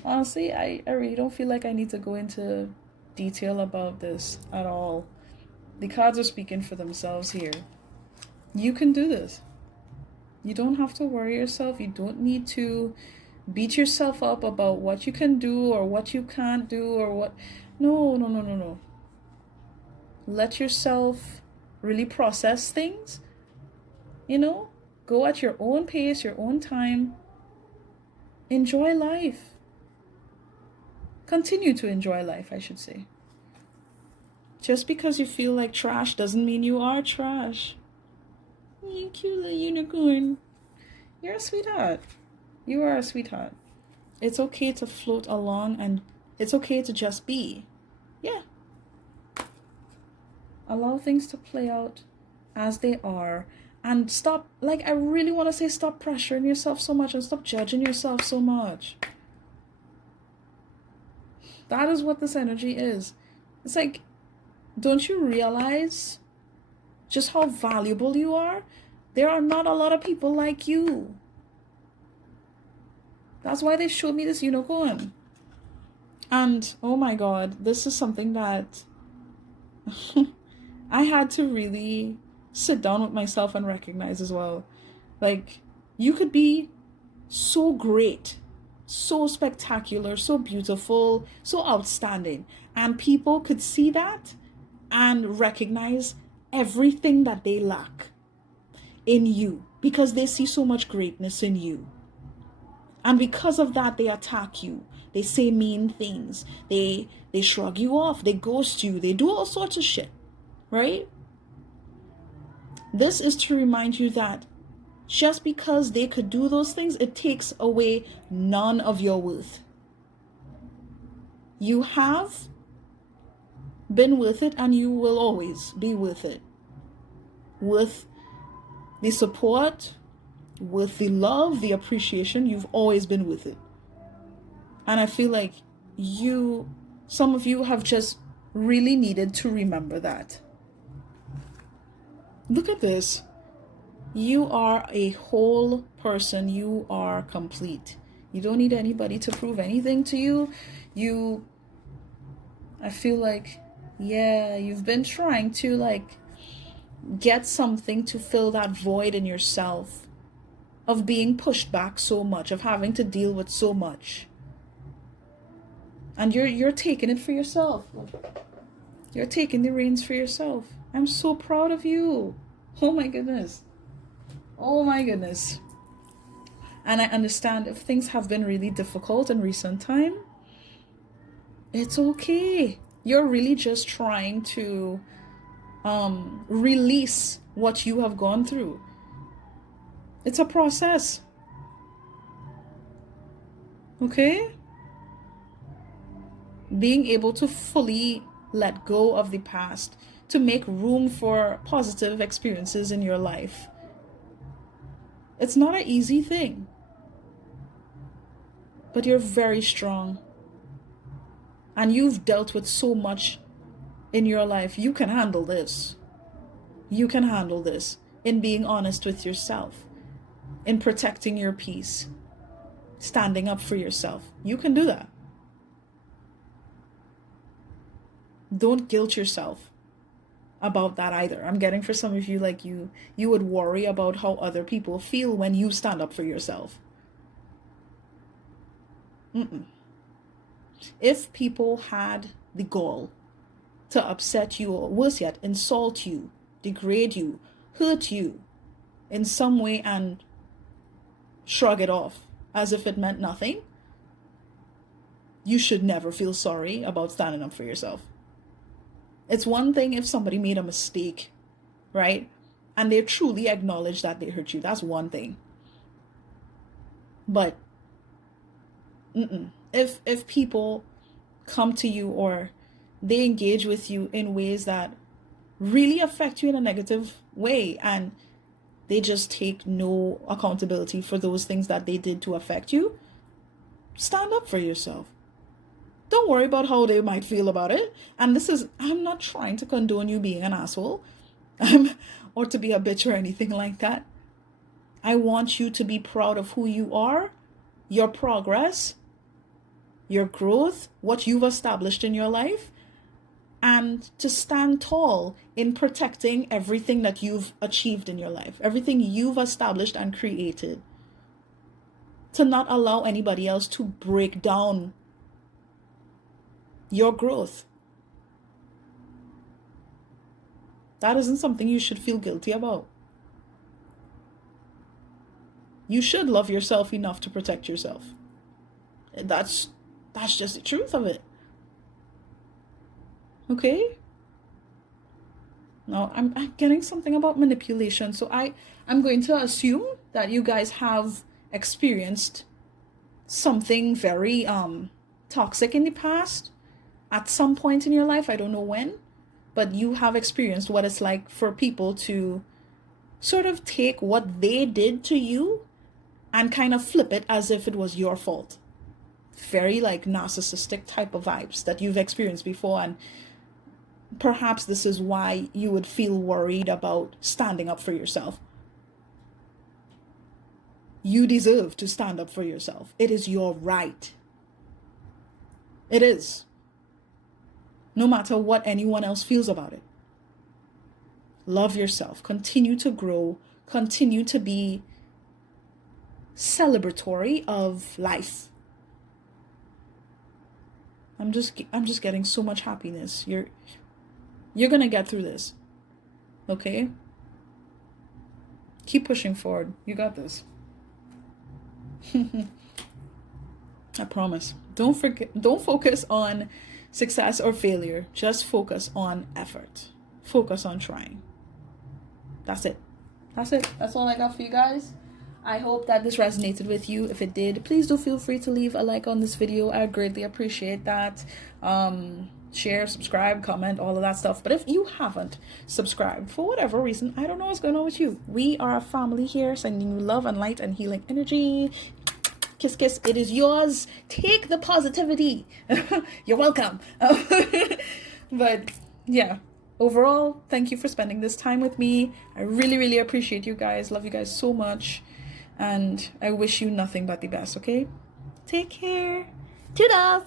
Honestly, I really don't feel like I need to go into detail about this at all. The cards are speaking for themselves here. You can do this. You don't have to worry yourself. You don't need to beat yourself up about what you can do or what you can't do or what. No. Let yourself really process things. You know, go at your own pace, your own time. Enjoy life. Continue to enjoy life, I should say. Just because you feel like trash doesn't mean you are trash. You cute little unicorn. You're a sweetheart. You are a sweetheart. It's okay to float along and it's okay to just be. Yeah. Allow things to play out as they are. And stop, I really want to say stop pressuring yourself so much and stop judging yourself so much. That is what this energy is. It's like, don't you realize just how valuable you are? There are not a lot of people like you. That's why they showed me this unicorn. And, oh my God, this is something that I had to really sit down with myself and recognize as well. Like, you could be so great, so spectacular, so beautiful, so outstanding. And people could see that and recognize everything that they lack in you because they see so much greatness in you. And because of that, they attack you. They say mean things. They shrug you off. They ghost you. They do all sorts of shit, right? This is to remind you that just because they could do those things, it takes away none of your worth. You have been worth it, and you will always be worth it. With the support, with the love, the appreciation, you've always been worth it. And I feel like some of you have just really needed to remember that. Look at this. You are a whole person. You are complete. You don't need anybody to prove anything to you. I feel like, yeah, you've been trying to like get something to fill that void in yourself of being pushed back so much, of having to deal with so much. And you're taking it for yourself. You're taking the reins for yourself. I'm so proud of you. Oh my goodness. Oh my goodness. And I understand if things have been really difficult in recent time, it's okay. You're really just trying to release what you have gone through. It's a process. Okay? Being able to fully let go of the past, to make room for positive experiences in your life. It's not an easy thing. But you're very strong. And you've dealt with so much in your life. You can handle this. You can handle this in being honest with yourself, in protecting your peace, standing up for yourself. You can do that. Don't guilt yourself about that either. I'm getting for some of you like you would worry about how other people feel when you stand up for yourself. If people had the gall to upset you, or worse yet, insult you, degrade you, hurt you in some way and shrug it off as if it meant nothing, you should never feel sorry about standing up for yourself. It's one thing if somebody made a mistake, right? And they truly acknowledge that they hurt you. That's one thing. But if people come to you or they engage with you in ways that really affect you in a negative way, and they just take no accountability for those things that they did to affect you, stand up for yourself. Don't worry about how they might feel about it. And I'm not trying to condone you being an asshole or to be a bitch or anything like that. I want you to be proud of who you are, your progress, your growth, what you've established in your life, and to stand tall in protecting everything that you've achieved in your life, everything you've established and created. To not allow anybody else to break down your growth. That isn't something you should feel guilty about. You should love yourself enough to protect yourself. That's just the truth of it. Okay? Now, I'm getting something about manipulation. So I'm going to assume that you guys have experienced something very toxic in the past at some point in your life. I don't know when, but you have experienced what it's like for people to sort of take what they did to you and kind of flip it as if it was your fault. Very like narcissistic type of vibes that you've experienced before, and perhaps this is why you would feel worried about standing up for yourself. You deserve to stand up for yourself. It is your right. It is. No matter what anyone else feels about it. Love yourself. Continue to grow. Continue to be celebratory of life. I'm just getting so much happiness. You're gonna get through this. Okay? Keep pushing forward. You got this. I promise. Don't focus on success or failure. Just focus on effort. Focus on trying. That's it. That's all I got for you guys. I hope that this resonated with you. If it did, please do feel free to leave a like on this video. I greatly appreciate that. Share, subscribe, comment, all of that stuff. But if you haven't subscribed for whatever reason, I don't know what's going on with you. We are a family here, sending you love and light and healing energy. Kiss, kiss. It is yours. Take the positivity. You're welcome. But yeah, overall, thank you for spending this time with me. I really, really appreciate you guys. Love you guys so much. And I wish you nothing but the best, okay? Take care. Toodles.